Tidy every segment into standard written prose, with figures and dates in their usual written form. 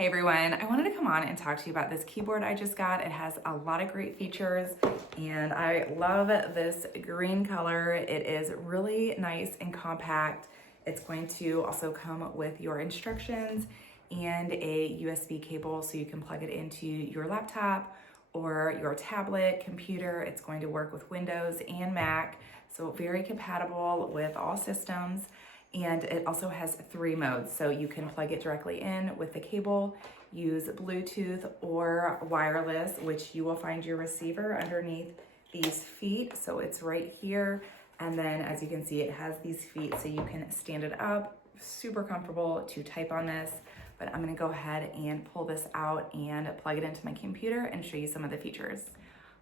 Hey everyone, I wanted to come on and talk to you about this keyboard I just got. It has a lot of great features and I love this green color. It is really nice and compact. It's going to also come with your instructions and a USB cable so you can plug it into your laptop or your tablet, computer. It's going to work with Windows and Mac, so very compatible with all systems. And it also has 3 modes, so you can plug it directly in with the cable, use Bluetooth or wireless, which you will find your receiver underneath these feet. So it's right here. And then as you can see, it has these feet so you can stand it up. Super comfortable to type on this, but I'm gonna go ahead and pull this out and plug it into my computer and show you some of the features.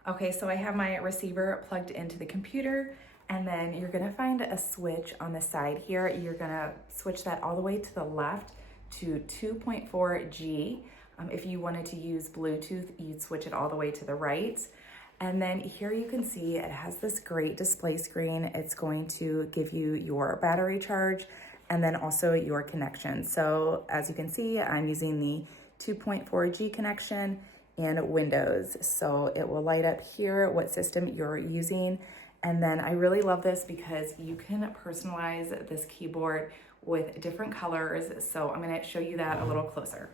Okay, so I have my receiver plugged into the computer. And then you're gonna find a switch on the side here. You're gonna switch that all the way to the left to 2.4G. If you wanted to use Bluetooth, you'd switch it all the way to the right. And then here you can see it has this great display screen. It's going to give you your battery charge and then also your connection. So as you can see, I'm using the 2.4G connection and Windows. So it will light up here what system you're using. And then I really love this because you can personalize this keyboard with different colors. So I'm gonna show you that a little closer.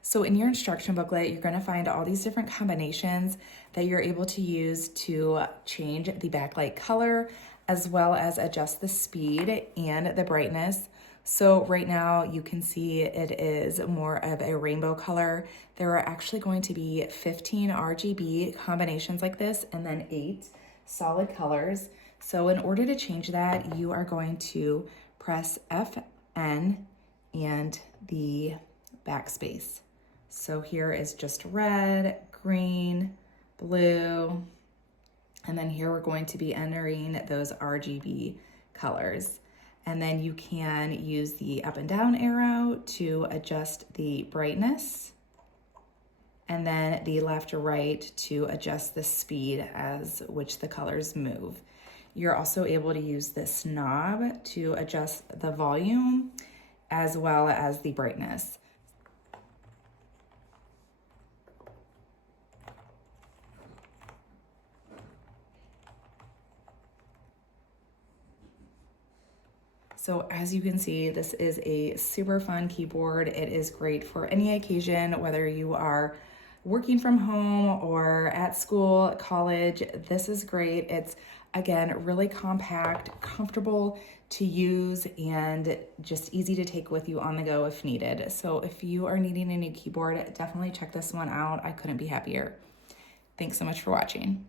So in your instruction booklet, you're gonna find all these different combinations that you're able to use to change the backlight color, as well as adjust the speed and the brightness. So right now you can see it is more of a rainbow color. There are actually going to be 15 RGB combinations like this and then 8 solid colors. So in order to change that, you are going to press FN and the backspace. So here is just red, green, blue, and then here we're going to be entering those RGB colors. And then you can use the up and down arrow to adjust the brightness, and then the left or right to adjust the speed as which the colors move. You're also able to use this knob to adjust the volume as well as the brightness. So as you can see, this is a super fun keyboard. It is great for any occasion, whether you are working from home or at school, college. This is great. It's, again, really compact, comfortable to use, and just easy to take with you on the go if needed. So if you are needing a new keyboard, definitely check this one out. I couldn't be happier. Thanks so much for watching.